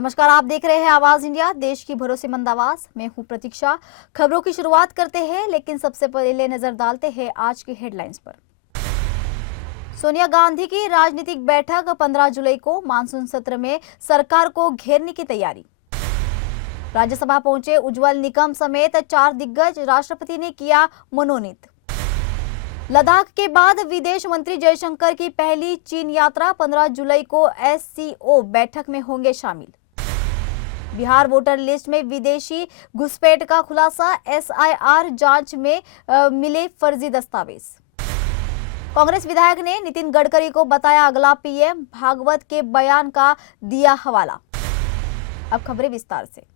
नमस्कार, आप देख रहे हैं आवाज इंडिया, देश की भरोसेमंद आवाज। मैं हूं प्रतीक्षा। खबरों की शुरुआत करते हैं, लेकिन सबसे पहले नजर डालते हैं आज की हेडलाइंस पर। सोनिया गांधी की राजनीतिक बैठक 15 जुलाई को, मानसून सत्र में सरकार को घेरने की तैयारी। राज्यसभा पहुंचे उज्जवल निकम समेत 4 दिग्गज, राष्ट्रपति ने किया मनोनीत। लद्दाख के बाद विदेश मंत्री जयशंकर की पहली चीन यात्रा, 15 जुलाई को एससीओ बैठक में होंगे शामिल। बिहार वोटर लिस्ट में विदेशी घुसपैठ का खुलासा, एसआईआर जांच में मिले फर्जी दस्तावेज। कांग्रेस विधायक ने नितिन गडकरी को बताया अगला पीएम, भागवत के बयान का दिया हवाला। अब खबरें विस्तार से।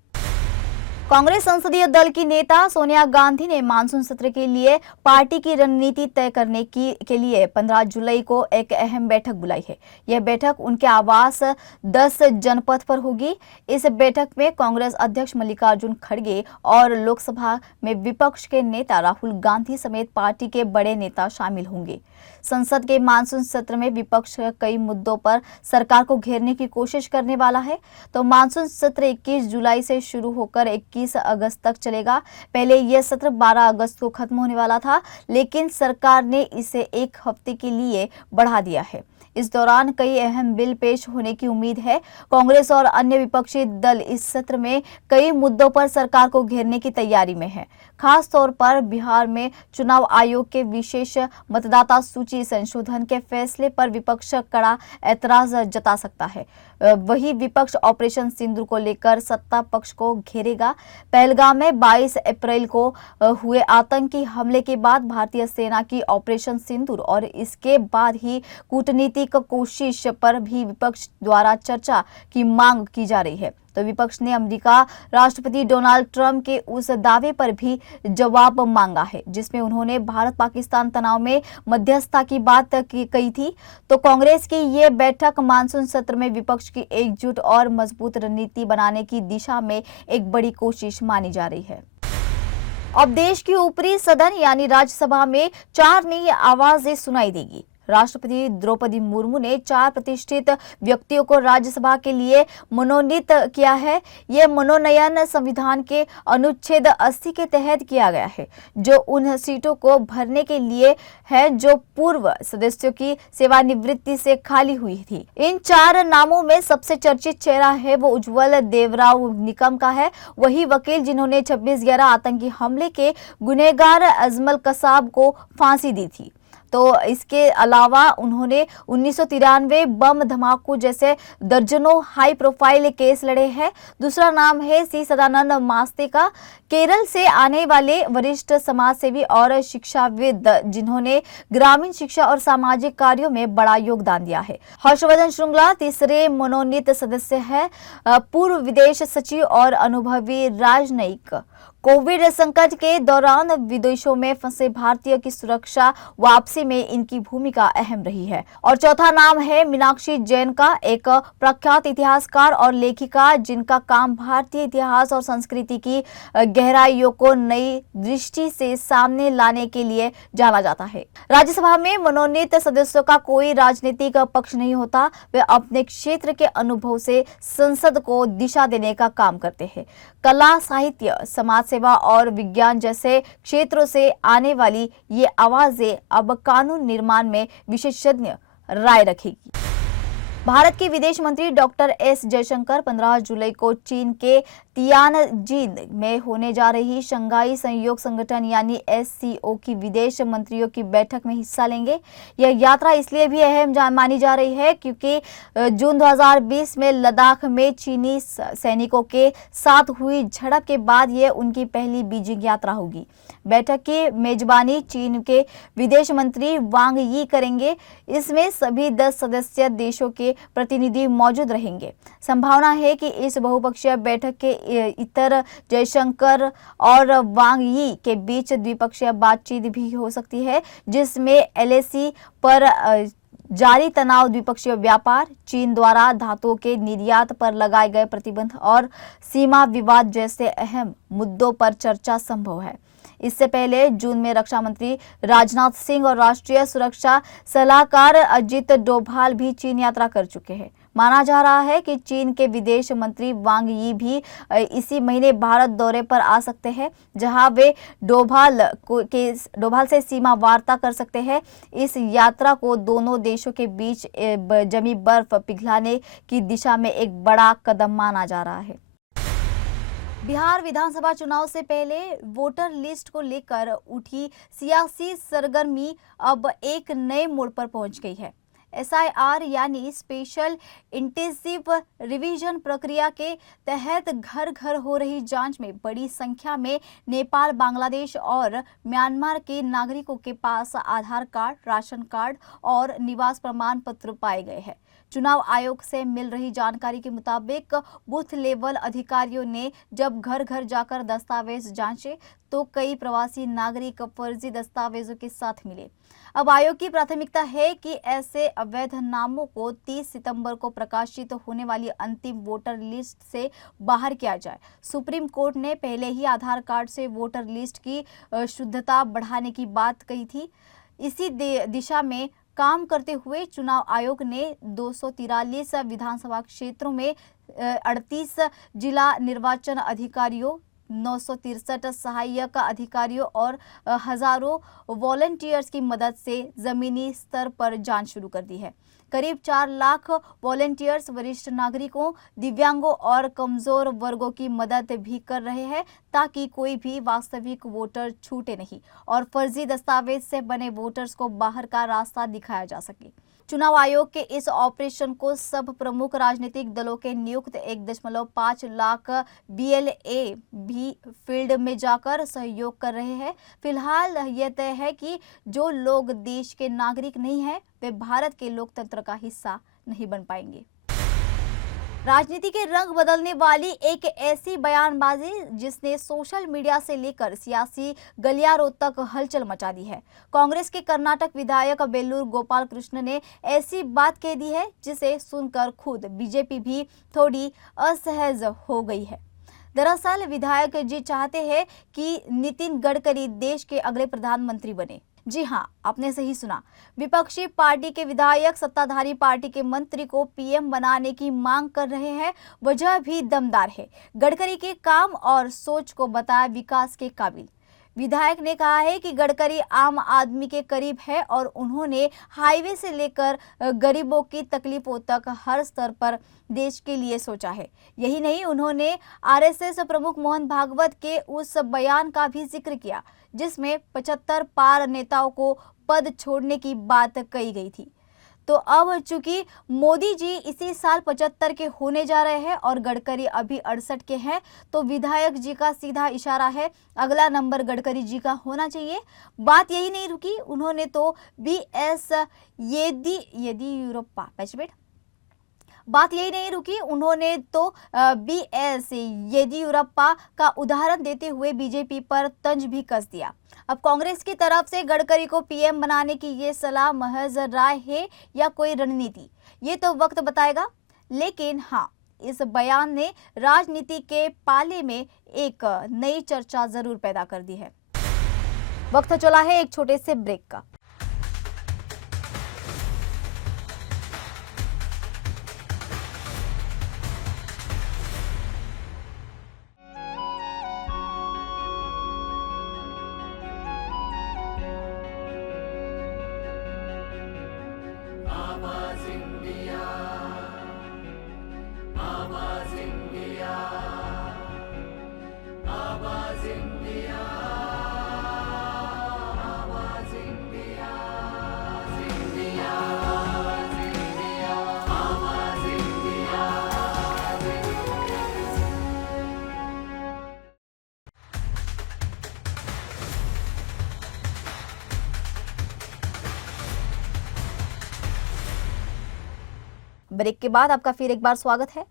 कांग्रेस संसदीय दल की नेता सोनिया गांधी ने मानसून सत्र के लिए पार्टी की रणनीति तय करने के लिए 15 जुलाई को एक अहम बैठक बुलाई है। यह बैठक उनके आवास 10 जनपथ पर होगी। इस बैठक में कांग्रेस अध्यक्ष मल्लिकार्जुन खड़गे और लोकसभा में विपक्ष के नेता राहुल गांधी समेत पार्टी के बड़े नेता शामिल होंगे। संसद के मानसून सत्र में विपक्ष कई मुद्दों पर सरकार को घेरने की कोशिश करने वाला है। तो मानसून सत्र 21 जुलाई से शुरू होकर 21 अगस्त तक चलेगा। पहले यह सत्र 12 अगस्त को खत्म होने वाला था, लेकिन सरकार ने इसे एक हफ्ते के लिए बढ़ा दिया है। इस दौरान कई अहम बिल पेश होने की उम्मीद है। कांग्रेस और अन्य विपक्षी दल इस सत्र में कई मुद्दों पर सरकार को घेरने की तैयारी में है। खास तौर पर बिहार में चुनाव आयोग के विशेष मतदाता सूची संशोधन के फैसले पर विपक्ष कड़ा ऐतराज जता सकता है। वही विपक्ष ऑपरेशन सिंदूर को लेकर सत्ता पक्ष को घेरेगा। पहलगाम में 22 अप्रैल को हुए आतंकी हमले के बाद भारतीय सेना की ऑपरेशन सिंदूर और इसके बाद ही कूटनीतिक कोशिश पर भी विपक्ष द्वारा चर्चा की मांग की जा रही है। तो विपक्ष ने अमेरिका राष्ट्रपति डोनाल्ड ट्रंप के उस दावे पर भी जवाब मांगा है जिसमें उन्होंने भारत पाकिस्तान तनाव में मध्यस्थता की बात कही थी। तो कांग्रेस की ये बैठक मानसून सत्र में विपक्ष की एकजुट और मजबूत रणनीति बनाने की दिशा में एक बड़ी कोशिश मानी जा रही है। अब देश की ऊपरी सदन यानी राज्यसभा में 4 नई आवाजें सुनाई देगी। राष्ट्रपति द्रौपदी मुर्मू ने 4 प्रतिष्ठित व्यक्तियों को राज्यसभा के लिए मनोनीत किया है। यह मनोनयन संविधान के अनुच्छेद 80 के तहत किया गया है, जो उन सीटों को भरने के लिए है जो पूर्व सदस्यों की सेवानिवृत्ति से खाली हुई थी। इन 4 नामों में सबसे चर्चित चेहरा है वो उज्जवल देवराव निकम का है। वही वकील जिन्होंने 26/11 आतंकी हमले के गुनहगार अजमल कसाब को फांसी दी थी। तो इसके अलावा उन्होंने 1993 बम धमाकों जैसे दर्जनों हाई प्रोफाइल केस लड़े हैं। दूसरा नाम है सी सदानंद मास्ते का, केरल से आने वाले वरिष्ठ समाजसेवी और शिक्षाविद जिन्होंने ग्रामीण शिक्षा और सामाजिक कार्यों में बड़ा योगदान दिया है। हर्षवर्धन श्रृंगला तीसरे मनोनीत सदस्य है। पूर्व विदेश सचिव और अनुभवी राजनयिक। कोविड संकट के दौरान विदेशों में फंसे भारतीयों की सुरक्षा वापसी में इनकी भूमिका अहम रही है। और चौथा नाम है मीनाक्षी जैन का, एक प्रख्यात इतिहासकार और लेखिका जिनका काम भारतीय इतिहास और संस्कृति की गहराइयों को नई दृष्टि से सामने लाने के लिए जाना जाता है। राज्यसभा में मनोनीत सदस्यों का कोई राजनीतिक पक्ष नहीं होता। वे अपने क्षेत्र के अनुभव से संसद को दिशा देने का काम करते हैं। कला, साहित्य, समाज सेवा और विज्ञान जैसे क्षेत्रों से आने वाली ये आवाजें अब कानून निर्माण में विशेषज्ञ राय रखेगी। भारत के विदेश मंत्री डॉक्टर एस जयशंकर 15 जुलाई को चीन के तियानजिन में होने जा रही शंघाई सहयोग संगठन यानी एससीओ की विदेश मंत्रियों की बैठक में हिस्सा लेंगे। यह यात्रा इसलिए भी अहम मानी जा रही है क्योंकि जून 2020 में लद्दाख में चीनी सैनिकों के साथ हुई झड़प के बाद यह उनकी पहली बीजिंग यात्रा होगी। बैठक की मेजबानी चीन के विदेश मंत्री वांग यी करेंगे। इसमें सभी 10 सदस्य देशों के प्रतिनिधि मौजूद रहेंगे। संभावना है कि इस बहुपक्षीय बैठक के इतर जयशंकर और वांग यी के बीच द्विपक्षीय बातचीत भी हो सकती है, जिसमें एलएसी पर जारी तनाव, द्विपक्षीय व्यापार, चीन द्वारा धातुओं के निर्यात पर लगाए गए प्रतिबंध और सीमा विवाद जैसे अहम मुद्दों पर चर्चा संभव है। इससे पहले जून में रक्षा मंत्री राजनाथ सिंह और राष्ट्रीय सुरक्षा सलाहकार अजित डोभाल भी चीन यात्रा कर चुके हैं। माना जा रहा है कि चीन के विदेश मंत्री वांग यी भी इसी महीने भारत दौरे पर आ सकते हैं, जहां वे डोभाल से सीमा वार्ता कर सकते हैं। इस यात्रा को दोनों देशों के बीच जमी बर्फ पिघलाने की दिशा में एक बड़ा कदम माना जा रहा है। बिहार विधानसभा चुनाव से पहले वोटर लिस्ट को लेकर उठी सियासी सरगर्मी अब एक नए मोड़ पर पहुंच गई है। SIR यानी स्पेशल इंटेंसिव रिवीजन प्रक्रिया के तहत घर घर हो रही जांच में बड़ी संख्या में नेपाल, बांग्लादेश और म्यांमार के नागरिकों के पास आधार कार्ड, राशन कार्ड और निवास प्रमाण पत्र पाए गए हैं। चुनाव आयोग से मिल रही जानकारी के मुताबिक बूथ लेवल अधिकारियों ने जब घर घर जाकर दस्तावेज जांचे तो कई प्रवासी नागरिक फर्जी दस्तावेजों के साथ मिले। अब आयोग की प्राथमिकता है कि ऐसे अवैध नामों को 30 सितंबर को प्रकाशित होने वाली अंतिम वोटर लिस्ट से बाहर किया जाए। सुप्रीम कोर्ट ने पहले ही आधार कार्ड से वोटर लिस्ट की शुद्धता बढ़ाने की बात कही थी। इसी दिशा में काम करते हुए चुनाव आयोग ने 243 विधानसभा क्षेत्रों में 38 जिला निर्वाचन अधिकारियों, 963 सहायक अधिकारियों और हजारों वॉलंटियर्स की मदद से जमीनी स्तर पर जांच शुरू कर दी है। करीब 4 लाख वॉलंटियर्स वरिष्ठ नागरिकों, दिव्यांगों और कमजोर वर्गों की मदद भी कर रहे हैं ताकि कोई भी वास्तविक वोटर छूटे नहीं और फर्जी दस्तावेज से बने वोटर्स को बाहर का रास्ता दिखाया जा सके। चुनाव आयोग के इस ऑपरेशन को सब प्रमुख राजनीतिक दलों के नियुक्त 1.5 लाख BLA भी फील्ड में जाकर सहयोग कर रहे हैं। फिलहाल यह तय है कि जो लोग देश के नागरिक नहीं हैं, वे भारत के लोकतंत्र का हिस्सा नहीं बन पाएंगे। राजनीति के रंग बदलने वाली एक ऐसी बयानबाजी जिसने सोशल मीडिया से लेकर सियासी गलियारों तक हलचल मचा दी है। कांग्रेस के कर्नाटक विधायक बेल्लूर गोपाल कृष्ण ने ऐसी बात कह दी है जिसे सुनकर खुद बीजेपी भी थोड़ी असहज हो गई है। दरअसल विधायक जी चाहते हैं कि नितिन गडकरी देश के अगले प्रधानमंत्री बने। जी हाँ, आपने सही सुना। विपक्षी पार्टी के विधायक सत्ताधारी पार्टी के मंत्री को PM बनाने की मांग कर रहे हैं। वजह भी दमदार है। गडकरी के काम और सोच को बताया विकास के काबिल। विधायक ने कहा है कि गडकरी आम आदमी के करीब है और उन्होंने हाईवे से लेकर गरीबों की तकलीफों तक हर स्तर पर देश के लिए सोचा है। यही नहीं, उन्होंने RSS प्रमुख मोहन भागवत के उस बयान का भी जिक्र किया जिसमें 75 पार नेताओं को पद छोड़ने की बात कही गई थी। तो अब चूंकि मोदी जी इसी साल 75 के होने जा रहे हैं और गडकरी अभी 68 के हैं, तो विधायक जी का सीधा इशारा है अगला नंबर गडकरी जी का होना चाहिए। बात यही नहीं रुकी, उन्होंने तो BS येदियुरप्पा येदियुरप्पा का उदाहरण देते हुए बीजेपी पर तंज भी कस दिया। अब कांग्रेस की तरफ से गडकरी को PM बनाने की ये सलाह महज राय है या कोई रणनीति, ये तो वक्त बताएगा। लेकिन हाँ, इस बयान ने राजनीति के पाले में एक नई चर्चा जरूर पैदा कर दी है। वक्त चला है एक छोटे से ब्रेक का। ब्रेक के बाद आपका फिर एक बार स्वागत है।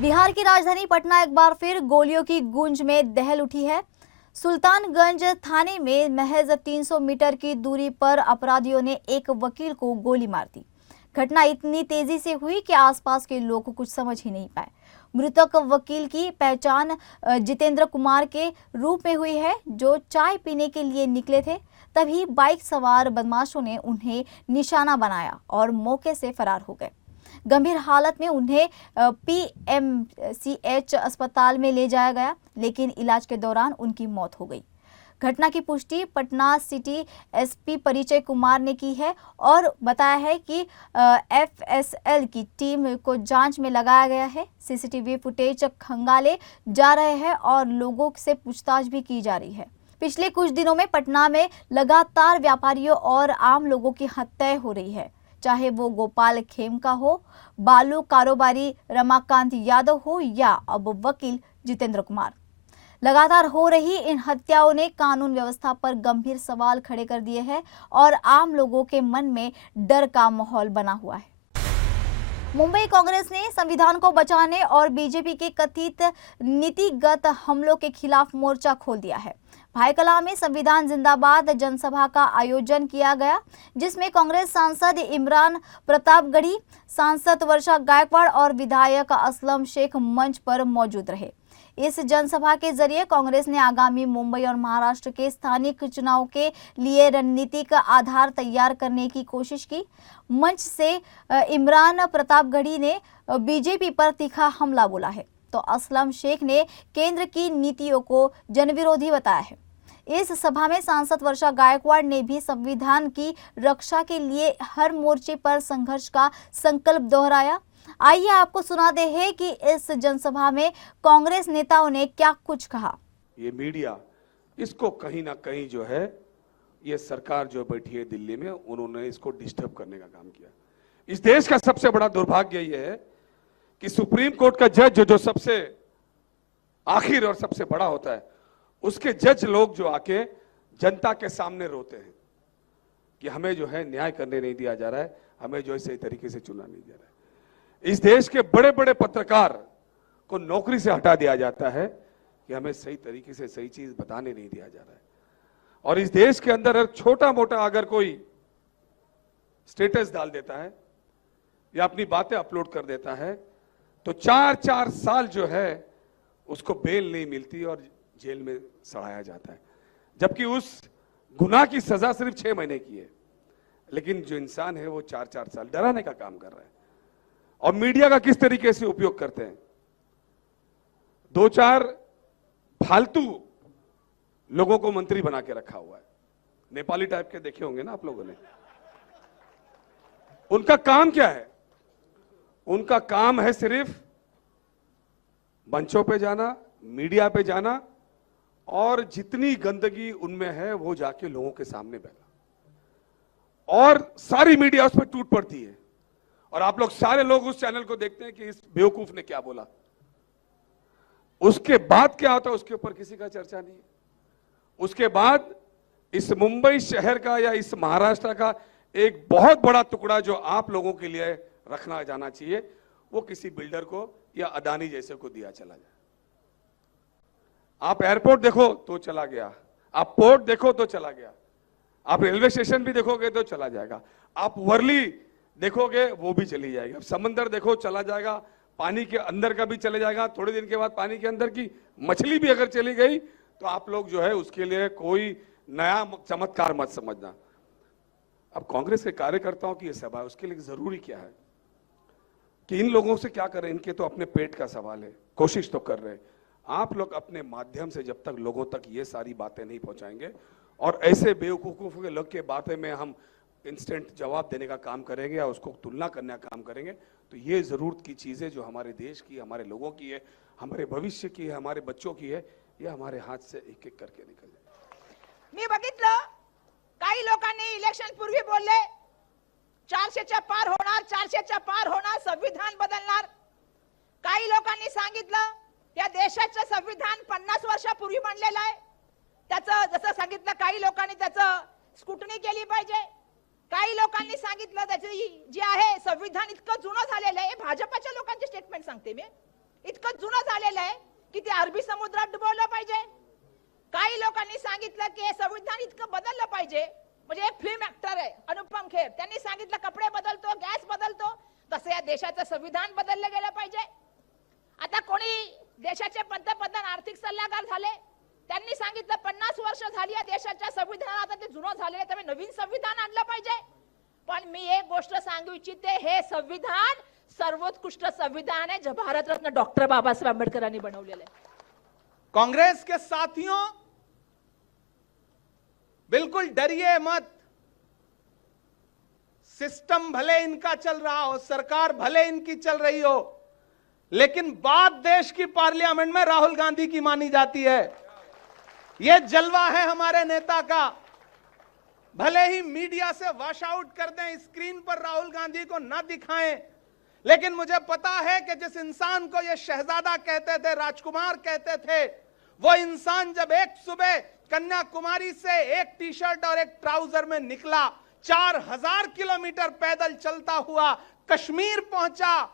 बिहार की राजधानी पटना एक बार फिर गोलियों की गूंज में दहल उठी है। सुल्तानगंज थाने में महज 300 मीटर की दूरी पर अपराधियों ने एक वकील को गोली मार दी। घटना इतनी तेजी से हुई कि आसपास के लोग कुछ समझ ही नहीं पाए। मृतक वकील की पहचान जितेंद्र कुमार के रूप में हुई है, जो चाय पीने के लिए निकले थे। तभी बाइक सवार बदमाशों ने उन्हें निशाना बनाया और मौके से फरार हो गए। गंभीर हालत में उन्हें PMCH अस्पताल में ले जाया गया, लेकिन इलाज के दौरान उनकी मौत हो गई। घटना की पुष्टि पटना सिटी SP परिचय कुमार ने की है और बताया है कि FSL की टीम को जांच में लगाया गया है। CCTV फुटेज खंगाले जा रहे हैं और लोगों से पूछताछ भी की जा रही है। पिछले कुछ दिनों में पटना में लगातार व्यापारियों और आम लोगों की हत्याएं हो रही है, चाहे वो गोपाल खेमका हो, बालू कारोबारी रमाकांत यादव हो या अब वकील जितेंद्र कुमार। लगातार हो रही इन हत्याओं ने कानून व्यवस्था पर गंभीर सवाल खड़े कर दिए हैं और आम लोगों के मन में डर का माहौल बना हुआ है। मुंबई कांग्रेस ने संविधान को बचाने और बीजेपी के कथित नीतिगत हमलों के खिलाफ मोर्चा खोल दिया है। भाईकला में संविधान जिंदाबाद जनसभा का आयोजन किया गया, जिसमें कांग्रेस सांसद इमरान प्रतापगढ़ी, सांसद वर्षा गायकवाड़ और विधायक असलम शेख मंच पर मौजूद रहे। इस जनसभा के जरिए कांग्रेस ने आगामी मुंबई और महाराष्ट्र के स्थानिक चुनाव के लिए रणनीतिक आधार तैयार करने की कोशिश की। मंच से इमरान प्रतापगढ़ी ने बीजेपी पर तीखा हमला बोला है, तो असलम शेख ने केंद्र की नीतियों को जनविरोधी बताया है। इस सभा में सांसद वर्षा गायकवाड़ ने भी संविधान की रक्षा के लिए हर मोर्चे पर संघर्ष का संकल्प दोहराया। आइए आपको सुनाते हैं कि इस जनसभा में कांग्रेस नेताओं ने क्या कुछ कहा। ये मीडिया इसको कहीं ना कहीं जो है, ये सरकार जो बैठी है दिल्ली में, उन्होंने इसको डिस्टर्ब करने का काम किया। इस देश का सबसे बड़ा दुर्भाग्य ये है कि सुप्रीम कोर्ट का जज जो सबसे आखिर और सबसे बड़ा होता है, उसके जज लोग जो आके जनता के सामने रोते हैं कि हमें जो है न्याय करने नहीं दिया जा रहा है, हमें जो है सही तरीके से चुना नहीं जा रहा है। इस देश के बड़े बड़े पत्रकार को नौकरी से हटा दिया जाता है कि हमें सही तरीके से सही चीज बताने नहीं दिया जा रहा है। और इस देश के अंदर छोटा मोटा अगर कोई स्टेटस डाल देता है या अपनी बातें अपलोड कर देता है तो 4-4 साल जो है उसको बेल नहीं मिलती और जेल में सड़ाया जाता है, जबकि उस गुनाह की सजा सिर्फ 6 महीने की है। लेकिन जो इंसान है वो 4-4 साल डराने का काम कर रहा है। और मीडिया का किस तरीके से उपयोग करते हैं, 2-4 फालतू लोगों को मंत्री बना के रखा हुआ है। नेपाली टाइप के देखे होंगे ना आप लोगों ने। उनका काम क्या है? उनका काम है सिर्फ मंचों पे जाना, मीडिया पे जाना और जितनी गंदगी उनमें है वो जाके लोगों के सामने बहना। और सारी मीडिया उस पर टूट पड़ती है और आप लोग सारे लोग उस चैनल को देखते हैं कि इस बेवकूफ ने क्या बोला। उसके बाद क्या होता है उसके ऊपर किसी का चर्चा नहीं है। उसके बाद इस मुंबई शहर का या इस महाराष्ट्र का एक बहुत बड़ा टुकड़ा जो आप लोगों के लिए रखना जाना चाहिए, वो किसी बिल्डर को या अदानी जैसे को दिया चला जाए। आप एयरपोर्ट देखो तो चला गया, आप पोर्ट देखो तो चला गया, आप रेलवे स्टेशन भी देखोगे तो चला जाएगा, आप वर्ली देखोगे वो भी चली जाएगी, अब समंदर देखो चला जाएगा, पानी के अंदर का भी चले जाएगा। थोड़े दिन के बाद पानी के अंदर की मछली भी अगर चली गई तो आप लोग जो है उसके लिए कोई नया चमत्कार मत समझना। अब कांग्रेस के कार्यकर्ताओं की ये सभा, उसके लिए जरूरी क्या है कि इन लोगों से क्या करें? इनके तो अपने पेट का सवाल है, कोशिश तो कर रहे हैं। आप लोग अपने माध्यम से जब तक लोगों तक ये सारी बातें नहीं पहुंचाएंगे और ऐसे बेवकूफों के लोग के बातें में हम इंस्टेंट जवाब देने का काम करेंगे या उसको तुलना करने का काम करेंगे, तो ये जरूरत की चीजें जो हमारे देश की, हमारे लोगों की है, हमारे भविष्य की है, हमारे बच्चों की है, ये हमारे हाथ से एक एक करके निकल जाए। मी बघितलं काही लोकांनी इलेक्शन पूर्वी बोलले 400च्या पार होणार, 400च्या पार होणार, संविधान बदलणार। काही लोकांनी सांगितलं या देशाचं संविधान 50 वर्षापूर्वी बनलेलं आहे, त्याचं जसं सांगितलं काही लोकांनी त्याचं स्क्रुटनी केली पाहिजे। काही लोकांनी सांगितलं त्याची जे आहे संविधान इतकं जुनं झालेलं आहे, भाजपच्या लोकांचे स्टेटमेंट सांगते मी, इतकं जुनं झालेलं आहे की ते अरबी समुद्रात डुबवलं पाहिजे। काही लोकांनी सांगितलं की हे संविधान इतकं बदललं पाहिजे, म्हणजे एक फिल्म ऍक्टर आहे अनुपम खेर, त्यांनी सांगितलं कपडे बदलतो, गॅस बदलतो, तसं या देशाचं संविधान बदललं गेलं पाहिजे। आता कोणी देशाचे पंतप्रधान आर्थिक सल्लागार झाले, त्यांनी सांगितलं 50 वर्ष झाली या देशाच्या संविधानाला, आता ते जुनं झालेलं आहे, नवीन संविधान आणलं पाहिजे। पण मी एक गोष्ट सांगू इच्छिते, हे संविधान सर्वोत्कृष्ट संविधान आहे जे भारतरत्न डॉक्टर बाबासाहेब आंबेडकरांनी बनवलेलं आहे. कांग्रेस के साथियों, बिल्कुल डरिए मत. सिस्टम भले इनका चल रहा हो, सरकार भले इनकी चल रही हो, लेकिन बात देश की पार्लियामेंट में राहुल गांधी की मानी जाती है. यह जलवा है हमारे नेता का. भले ही मीडिया से वॉश आउट कर दें, स्क्रीन पर राहुल गांधी को ना दिखाएं, लेकिन मुझे पता है कि जिस इंसान को ये शहजादा कहते थे, राजकुमार कहते थे, वो इंसान जब एक सुबह कन्याकुमारी से एक टी शर्ट और एक ट्राउजर में निकला, 4000 किलोमीटर पैदल चलता हुआ कश्मीर पहुंचा,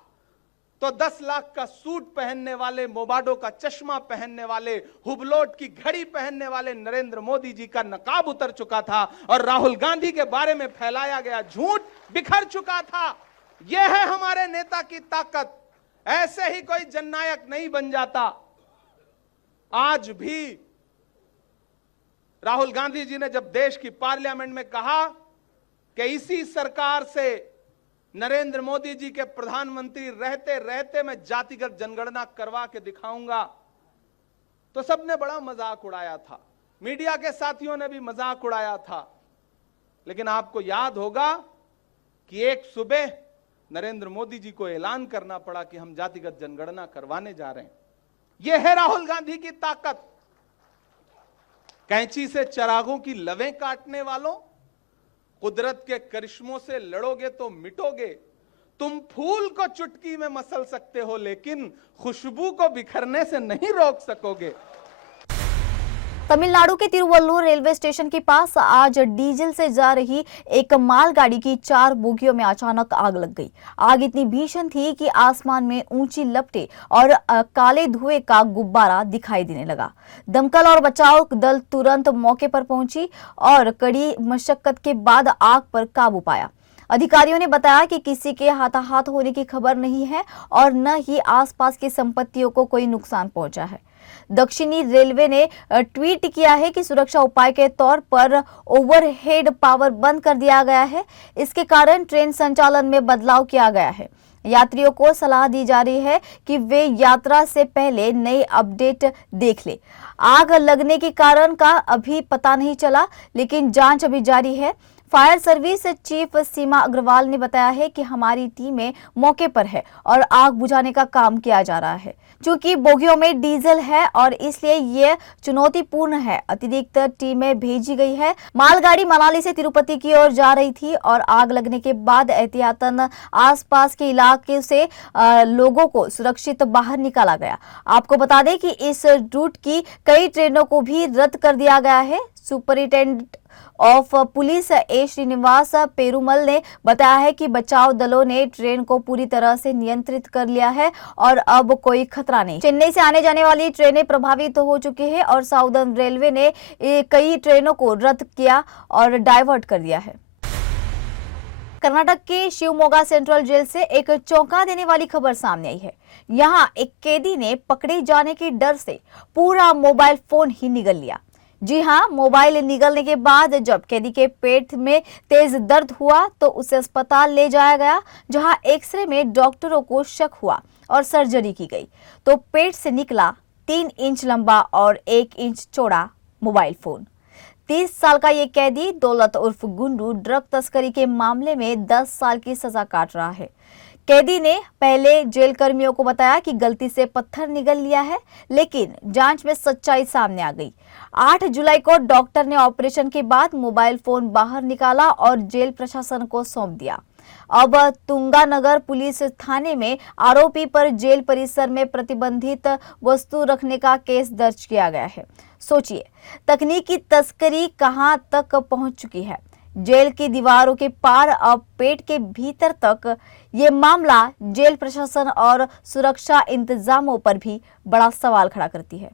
तो 10 लाख का सूट पहनने वाले, मोबाडो का चश्मा पहनने वाले, हुबलोट की घड़ी पहनने वाले नरेंद्र मोदी जी का नकाब उतर चुका था और राहुल गांधी के बारे में फैलाया गया झूठ बिखर चुका था. यह है हमारे नेता की ताकत. ऐसे ही कोई जननायक नहीं बन जाता. आज भी राहुल गांधी जी ने जब देश की पार्लियामेंट में कहा कि इसी सरकार से नरेंद्र मोदी जी के प्रधानमंत्री रहते रहते मैं जातिगत जनगणना करवा के दिखाऊंगा, तो सबने बड़ा मजाक उड़ाया था. मीडिया के साथियों ने भी मजाक उड़ाया था. लेकिन आपको याद होगा कि एक सुबह नरेंद्र मोदी जी को ऐलान करना पड़ा कि हम जातिगत जनगणना करवाने जा रहे हैं. यह है राहुल गांधी की ताकत. कैंची से चिरागों की लवें काटने वालों, कुदरत के करिश्मों से लड़ोगे तो मिटोगे. तुम फूल को चुटकी में मसल सकते हो, लेकिन खुशबू को बिखरने से नहीं रोक सकोगे. तमिलनाडु के तिरुवल्लुर रेलवे स्टेशन के पास आज डीजल से जा रही एक मालगाड़ी की 4 बोगियों में अचानक आग लग गई. आग इतनी भीषण थी कि आसमान में ऊंची लपटें और काले धुएं का गुब्बारा दिखाई देने लगा. दमकल और बचाव दल तुरंत मौके पर पहुंची और कड़ी मशक्कत के बाद आग पर काबू पाया. अधिकारियों ने बताया कि किसी के हाथाहाथ होने की खबर नहीं है और न ही आसपास की संपत्तियों को कोई नुकसान पहुंचा है. दक्षिणी रेलवे ने ट्वीट किया है कि सुरक्षा उपाय के तौर पर ओवरहेड पावर बंद कर दिया गया है. इसके कारण ट्रेन संचालन में बदलाव किया गया है. यात्रियों को सलाह दी जा रही है कि वे यात्रा से पहले नई अपडेट देख ले. आग लगने के कारण का अभी पता नहीं चला, लेकिन जांच अभी जारी है. फायर सर्विस चीफ सीमा अग्रवाल ने बताया है कि हमारी टीमें मौके पर है और आग बुझाने का काम किया जा रहा है. चूंकि बोगियों में डीजल है और इसलिए ये चुनौतीपूर्ण है, अतिरिक्त टीमें भेजी गई है. मालगाड़ी मनाली से तिरुपति की ओर जा रही थी और आग लगने के बाद एहतियातन आसपास के इलाके से लोगों को सुरक्षित बाहर निकाला गया. आपको बता दें कि इस रूट की कई ट्रेनों को भी रद्द कर दिया गया है. सुपरिटेंडेंट ऑफ पुलिस ए श्रीनिवास पेरुमल ने बताया है कि बचाव दलों ने ट्रेन को पूरी तरह से नियंत्रित कर लिया है और अब कोई खतरा नहीं. चेन्नई से आने जाने वाली ट्रेनें प्रभावित हो चुकी है और साउदर्न रेलवे ने कई ट्रेनों को रद्द किया और डाइवर्ट कर दिया है. कर्नाटक के शिवमोगा सेंट्रल जेल से एक चौंका देने वाली खबर सामने आई है. यहाँ एक कैदी ने पकड़े जाने के डर से पूरा मोबाइल फोन ही निगल लिया. जी हाँ, मोबाइल निगलने के बाद जब कैदी के पेट में तेज दर्द हुआ तो उसे अस्पताल ले जाया गया, जहां एक्सरे में डॉक्टरों को शक हुआ और सर्जरी की गई तो पेट से निकला 3 इंच लंबा और 1 इंच चौड़ा मोबाइल फोन. 30 साल का ये कैदी दौलत उर्फ गुंडू ड्रग तस्करी के मामले में 10 साल की सजा काट रहा है. कैदी ने पहले जेल कर्मियों को बताया कि गलती से पत्थर निगल लिया है, लेकिन जांच में सच्चाई सामने आ गई. 8 जुलाई को डॉक्टर ने ऑपरेशन के बाद मोबाइल फोन बाहर निकाला और जेल प्रशासन को सौंप दिया. अब तुंगानगर पुलिस थाने में आरोपी पर जेल परिसर में प्रतिबंधित वस्तु रखने का केस दर्ज किया गया है. सोचिए, तकनीकी तस्करी कहां तक पहुंच चुकी है. जेल की दीवारों के पार अब पेट के भीतर तक. ये मामला जेल प्रशासन और सुरक्षा इंतजामों पर भी बड़ा सवाल खड़ा करती है.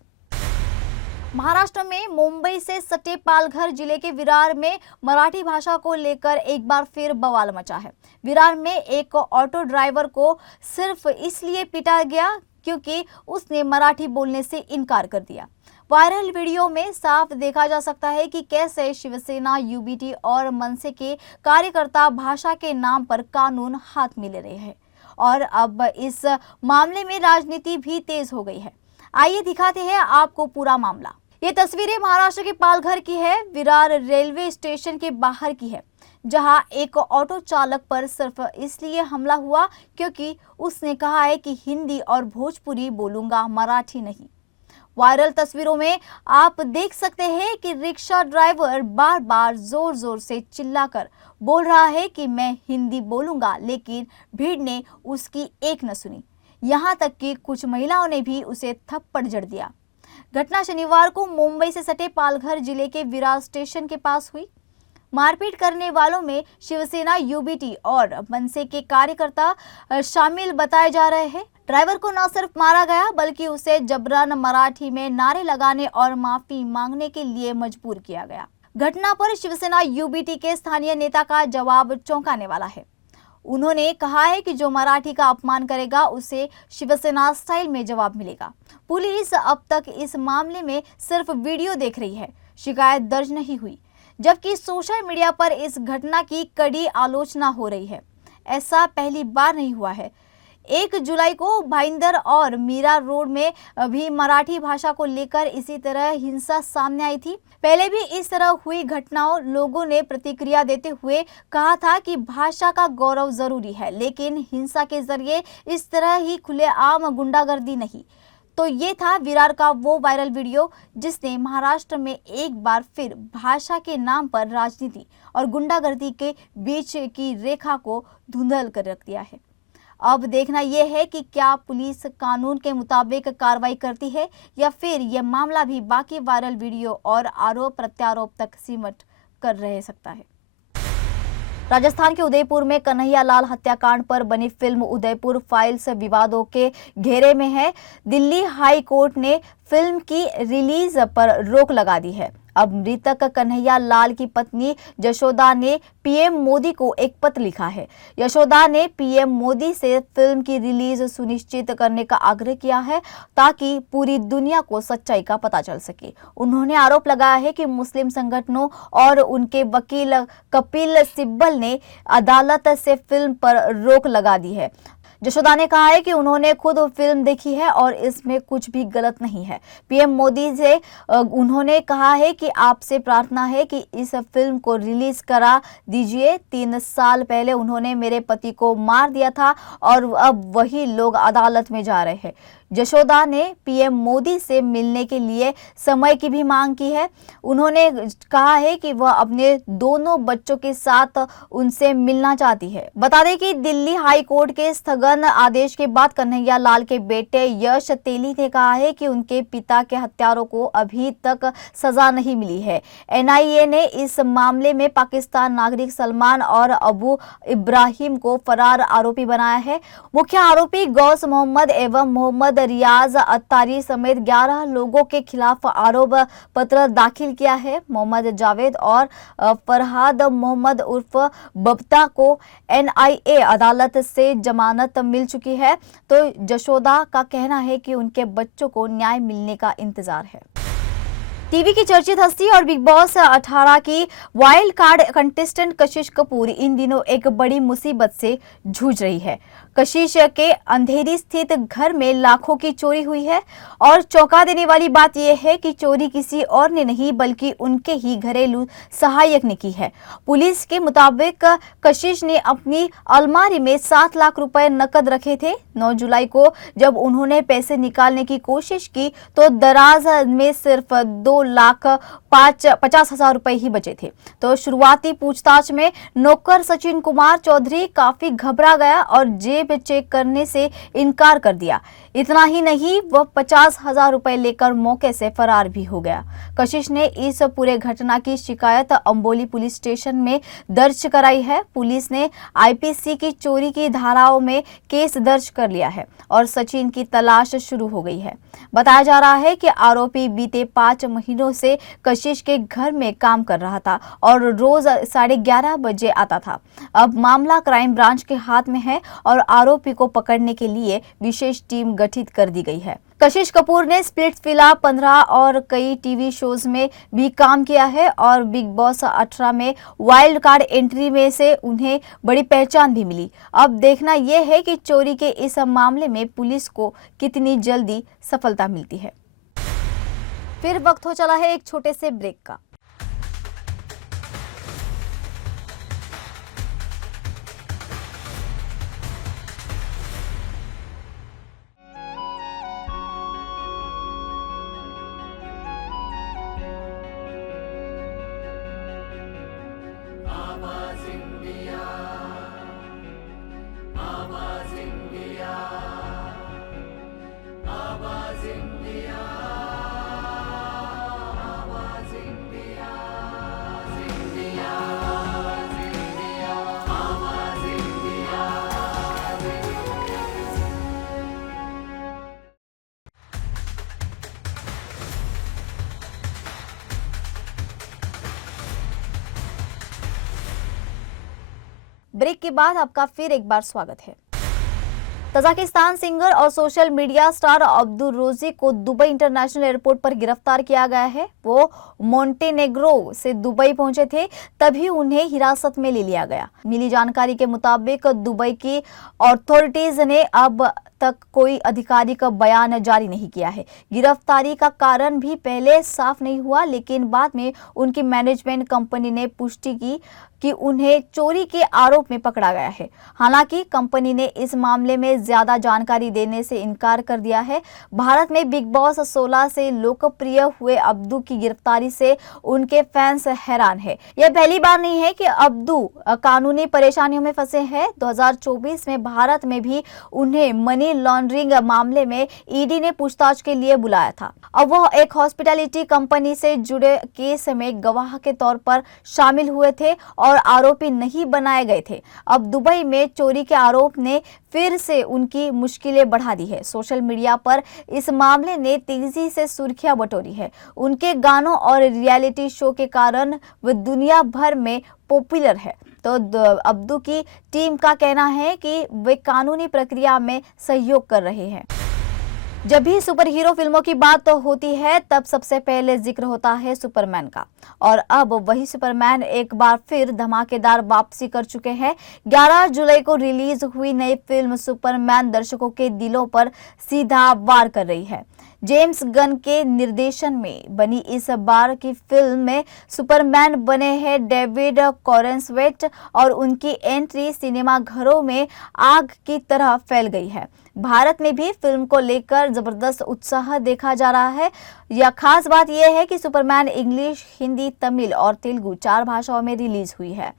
महाराष्ट्र में मुंबई से सटे पालघर जिले के विरार में मराठी भाषा को लेकर एक बार फिर बवाल मचा है. विरार में एक ऑटो ड्राइवर को सिर्फ इसलिए पीटा गया क्योंकि उसने मराठी बोलने से इनकार कर दिया. वायरल वीडियो में साफ देखा जा सकता है कि कैसे शिवसेना, यूबीटी और मनसे के कार्यकर्ता भाषा के नाम पर कानून हाथ में ले रहे हैं और अब इस मामले में राजनीति भी तेज हो गई है। आइए दिखाते हैं आपको पूरा मामला। ये तस्वीरें महाराष्ट्र के पालघर की है। विरार रेलवे स्टेशन के बाहर की है, जहां एक ऑटो चालक पर सिर्फ इसलिए हमला हुआ क्योंकि उसने कहा है कि हिंदी और भोजपुरी बोलूंगा, मराठी नहीं। वायरल तस्वीरों में आप देख सकते हैं कि रिक्शा ड्राइवर बार बार जोर जोर से चिल्लाकर बोल रहा है कि मैं हिंदी बोलूंगा, लेकिन भीड़ ने उसकी एक न सुनी। यहाँ तक कि कुछ महिलाओं ने भी उसे थप्पड़ जड़ दिया। घटना शनिवार को मुंबई से सटे पालघर जिले के विरार स्टेशन के पास हुई। मारपीट करने वालों में शिवसेना, यूबीटी और मनसे के कार्यकर्ता शामिल बताए जा रहे हैं। ड्राइवर को न सिर्फ मारा गया बल्कि उसे जबरन मराठी में नारे लगाने और माफी मांगने के लिए मजबूर किया गया। घटना पर शिवसेना, यूबीटी के स्थानीय नेता का जवाब चौंकाने वाला है। उन्होंने कहा है कि जो मराठी का अपमान करेगा उसे शिवसेना स्टाइल में जवाब मिलेगा। पुलिस अब तक इस मामले में सिर्फ वीडियो देख रही है, शिकायत दर्ज नहीं हुई, जबकि सोशल मीडिया पर इस घटना की कड़ी आलोचना हो रही है। ऐसा पहली बार नहीं हुआ है। 1 जुलाई को भाईंदर और मीरा रोड में भी मराठी भाषा को लेकर इसी तरह हिंसा सामने आई थी। पहले भी इस तरह हुई घटनाओं लोगों ने प्रतिक्रिया देते हुए कहा था कि भाषा का गौरव जरूरी है, लेकिन हिंसा के जरिए इस तरह ही खुलेआम गुंडागर्दी नहीं। तो ये था विरार का वो वायरल वीडियो जिसने महाराष्ट्र में एक बार फिर भाषा के नाम पर राजनीति और गुंडागर्दी के बीच की रेखा को धुंधल कर रख दिया है। अब देखना यह है कि क्या पुलिस कानून के मुताबिक कार्रवाई करती है या फिर यह मामला भी बाकी वायरल वीडियो और आरोप प्रत्यारोप तक सीमित कर रह सकता है। राजस्थान के उदयपुर में कन्हैया लाल हत्याकांड पर बनी फिल्म उदयपुर फाइल्स विवादों के घेरे में है। दिल्ली हाई कोर्ट ने फिल्म की रिलीज पर रोक लगा दी है। अब मृतक कन्हैया लाल की पत्नी यशोदा ने पीएम मोदी को एक पत्र लिखा है। यशोदा ने पीएम मोदी से फिल्म की रिलीज सुनिश्चित करने का आग्रह किया है ताकि पूरी दुनिया को सच्चाई का पता चल सके। उन्होंने आरोप लगाया है कि मुस्लिम संगठनों और उनके वकील कपिल सिब्बल ने अदालत से फिल्म पर रोक लगा दी है। यशोदा ने कहा है कि उन्होंने खुद फिल्म देखी है और इसमें कुछ भी गलत नहीं है। पीएम मोदी से उन्होंने कहा है कि आपसे प्रार्थना है कि इस फिल्म को रिलीज करा दीजिए। 3 साल पहले उन्होंने मेरे पति को मार दिया था और अब वही लोग अदालत में जा रहे हैं। यशोदा ने पीएम मोदी से मिलने के लिए समय की भी मांग की है। उन्होंने कहा है कि वह अपने दोनों बच्चों के साथ उनसे मिलना चाहती है। बता दें कि दिल्ली हाई कोर्ट के स्थगन आदेश के बाद कन्हैया लाल के बेटे यश तेली ने कहा है कि उनके पिता के हत्यारों को अभी तक सजा नहीं मिली है। एनआईए ने इस मामले में पाकिस्तान नागरिक सलमान और अबू इब्राहिम को फरार आरोपी बनाया है। मुख्य आरोपी गौस मोहम्मद एवं मोहम्मद रियाज अत्तारी समेत 11 लोगों के खिलाफ आरोप पत्र दाखिल किया है। मोहम्मद जावेद और फरहाद मोहम्मद उर्फ बबता को एनआईए अदालत से जमानत मिल चुकी है। तो यशोदा का कहना है कि उनके बच्चों को न्याय मिलने का इंतजार है। टीवी की चर्चित हस्ती और बिग बॉस 18 की वाइल्ड कार्ड कंटेस्टेंट कशिश कपूर इन दिनों एक बड़ी मुसीबत से जूझ रही है। कशिश के अंधेरी स्थित घर में लाखों की चोरी हुई है और चौंका देने वाली बात यह है कि चोरी किसी और ने नहीं बल्कि उनके ही घरेलू सहायक ने की है। पुलिस के मुताबिक कशिश ने अपनी अलमारी में 7 लाख रुपए नकद रखे थे। 9 जुलाई को जब उन्होंने पैसे निकालने की कोशिश की तो दराज में सिर्फ 2,50,000 रुपए ही बचे थे। तो शुरुआती पूछताछ में नौकर सचिन कुमार चौधरी काफी घबरा गया और जेब चेक करने से इनकार कर दिया। इतना ही नहीं, वह 50,000 रुपए लेकर मौके से फरार भी हो गया। कशिश ने इस पूरे घटना की शिकायत अंबोली पुलिस स्टेशन में दर्ज कराई है। पुलिस ने आईपीसी की चोरी की धाराओं में केस दर्ज कर लिया है और सचिन की तलाश शुरू हो गई है। बताया जा रहा है कि आरोपी बीते 5 महीनों से कशिश के घर में काम कर रहा था और रोज 11:30 बजे आता था। अब मामला क्राइम ब्रांच के हाथ में है और आरोपी को पकड़ने के लिए विशेष टीम गठित कर दी गई है। कशिश कपूर ने स्प्लिट्सविला 15 और कई टीवी शोज में भी काम किया है और बिग बॉस 18 में वाइल्ड कार्ड एंट्री में से उन्हें बड़ी पहचान भी मिली। अब देखना यह है कि चोरी के इस मामले में पुलिस को कितनी जल्दी सफलता मिलती है। फिर वक्त हो चला है एक छोटे से ब्रेक का। ब्रेक के बाद आपका फिर एक बार स्वागत है। तजाकिस्तान सिंगर और सोशल मीडिया स्टार अब्दुल रोजी को दुबई इंटरनेशनल एयरपोर्ट पर गिरफ्तार किया गया है। वो मोंटेनेग्रो से दुबई पहुंचे थे, तभी उन्हें हिरासत में ले लिया गया। मिली जानकारी के मुताबिक दुबई की अथॉरिटीज ने अब तक कोई आधिकारिक बयान जारी नहीं किया है। गिरफ्तारी का कारण भी पहले साफ नहीं हुआ, लेकिन बाद में उनकी मैनेजमेंट कंपनी ने पुष्टि की कि उन्हें चोरी के आरोप में पकड़ा गया है। हालांकि कंपनी ने इस मामले में ज्यादा जानकारी देने से इनकार कर दिया है। भारत में बिग बॉस 16 से लोकप्रिय हुए अब्दू की गिरफ्तारी से उनके फैंस हैरान है। यह पहली बार नहीं है कि अब्दू कानूनी परेशानियों में फंसे हैं। 2024 में भारत में भी उन्हें मनी लॉन्ड्रिंग मामले में ईडी ने पूछताछ के लिए बुलाया था। अब वह एक हॉस्पिटैलिटी कंपनी से जुड़े केस में गवाह के तौर पर शामिल हुए थे और आरोपी नहीं बनाए गए थे। अब दुबई में चोरी के आरोप ने फिर से उनकी मुश्किलें बढ़ा दी है। सोशल मीडिया पर इस मामले ने तेजी से सुर्खियां बटोरी है। उनके गानों और रियलिटी शो के कारण वे दुनिया भर में पॉपुलर है। तो अब्दू की टीम का कहना है कि वे कानूनी प्रक्रिया में सहयोग कर रहे हैं। जब भी सुपर हीरो फिल्मों की बात तो होती है, तब सबसे पहले जिक्र होता है सुपरमैन का। और अब वही सुपरमैन एक बार फिर धमाकेदार वापसी कर चुके हैं। 11 जुलाई को रिलीज हुई नई फिल्म सुपरमैन दर्शकों के दिलों पर सीधा वार कर रही है। जेम्स गन के निर्देशन में बनी इस बार की फिल्म में सुपरमैन बने हैं डेविड कॉरेंसवेट और उनकी एंट्री सिनेमा घरों में आग की तरह फैल गई है। भारत में भी फिल्म को लेकर जबरदस्त उत्साह देखा जा रहा है। यह खास बात यह है कि सुपरमैन इंग्लिश, हिंदी, तमिल और तेलुगु 4 भाषाओं में रिलीज हुई है।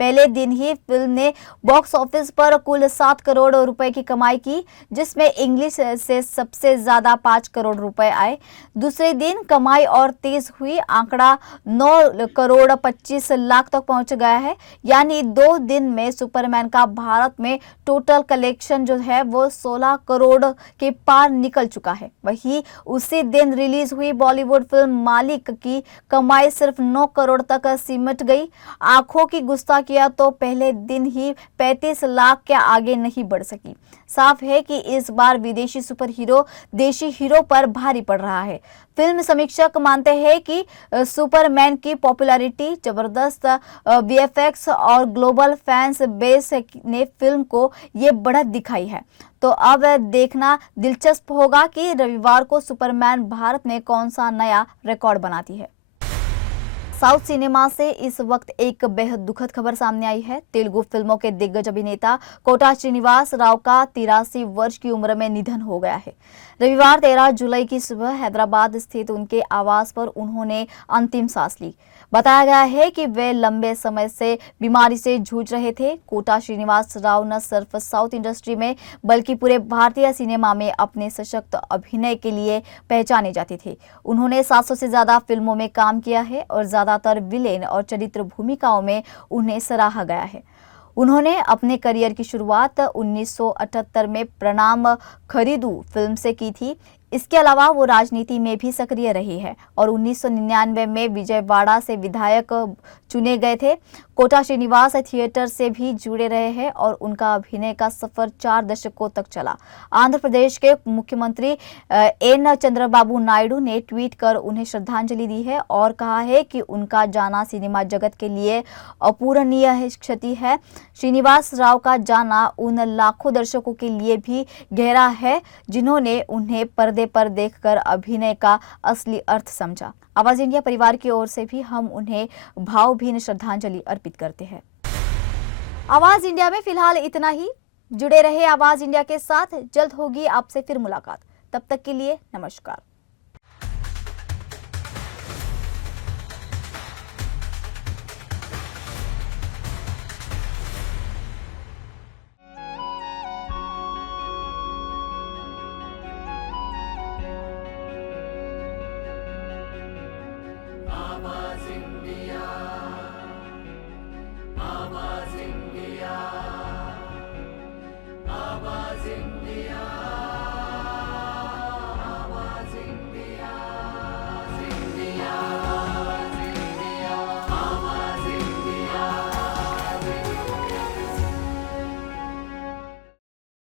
पहले दिन ही फिल्म ने बॉक्स ऑफिस पर कुल 7 करोड़ रुपए की कमाई की, जिसमें इंग्लिश से सबसे ज्यादा 5 करोड़ रुपए आए। दूसरे दिन कमाई और तेज हुई, आंकड़ा 9 करोड़ 25 लाख तक पहुंच गया है। यानी 2 दिन में सुपरमैन का भारत में टोटल कलेक्शन जो है वो 16 करोड़ के पार निकल चुका है। वहीं उसी दिन रिलीज हुई बॉलीवुड फिल्म मालिक की कमाई सिर्फ 9 करोड़ तक सिमट गई। आंखों की गुस्ताखी किया तो पहले दिन ही 35 लाख के आगे नहीं बढ़ सकी। साफ है कि इस बार विदेशी सुपर हीरो देशी हीरो पर भारी पड़ रहा है। फिल्म समीक्षक मानते हैं कि सुपरमैन की पॉपुलैरिटी, जबरदस्त वीएफएक्स और ग्लोबल फैंस बेस ने फिल्म को ये बढ़त दिखाई है। तो अब देखना दिलचस्प होगा कि रविवार को सुपरमैन भारत में कौन सा नया रिकॉर्ड बनाती है। साउथ सिनेमा से इस वक्त एक बेहद दुखद खबर सामने आई है। तेलुगु फिल्मों के दिग्गज अभिनेता कोटा श्रीनिवास राव का 83 वर्ष की उम्र में निधन हो गया है। रविवार 13 जुलाई की सुबह हैदराबाद स्थित उनके आवास पर उन्होंने अंतिम सांस ली। बताया गया है कि वे लंबे समय से बीमारी से जूझ रहे थे। कोटा श्रीनिवास राव न सिर्फ साउथ इंडस्ट्री में बल्कि पूरे भारतीय सिनेमा में अपने सशक्त अभिनय के लिए पहचाने जाते थे। उन्होंने 700 से ज्यादा फिल्मों में काम किया है और ज्यादातर विलेन और चरित्र भूमिकाओं में उन्हें सराहा गया है। उन्होंने अपने करियर की शुरुआत 1978 में प्रणाम खरीदू फिल्म से की थी। इसके अलावा वो राजनीति में भी सक्रिय रही है और 1999 में विजयवाड़ा से विधायक चुने गए थे। कोटा श्रीनिवास थिएटर से भी जुड़े रहे हैं और उनका अभिनय का सफर 4 दशकों तक चला। आंध्र प्रदेश के मुख्यमंत्री एन चंद्रबाबू नायडू ने ट्वीट कर उन्हें श्रद्धांजलि दी है और कहा है कि उनका जाना सिनेमा जगत के लिए अपूरणीय क्षति है। श्रीनिवास राव का जाना उन लाखों दर्शकों के लिए भी गहरा है जिन्होंने उन्हें पर्दे पर देखकर अभिनय का असली अर्थ समझा। आवाज इंडिया परिवार की ओर से भी हम उन्हें भावभीनी श्रद्धांजलि अर्पित करते हैं। आवाज इंडिया में फिलहाल इतना ही। जुड़े रहे आवाज इंडिया के साथ, जल्द होगी आपसे फिर मुलाकात। तब तक के लिए नमस्कार।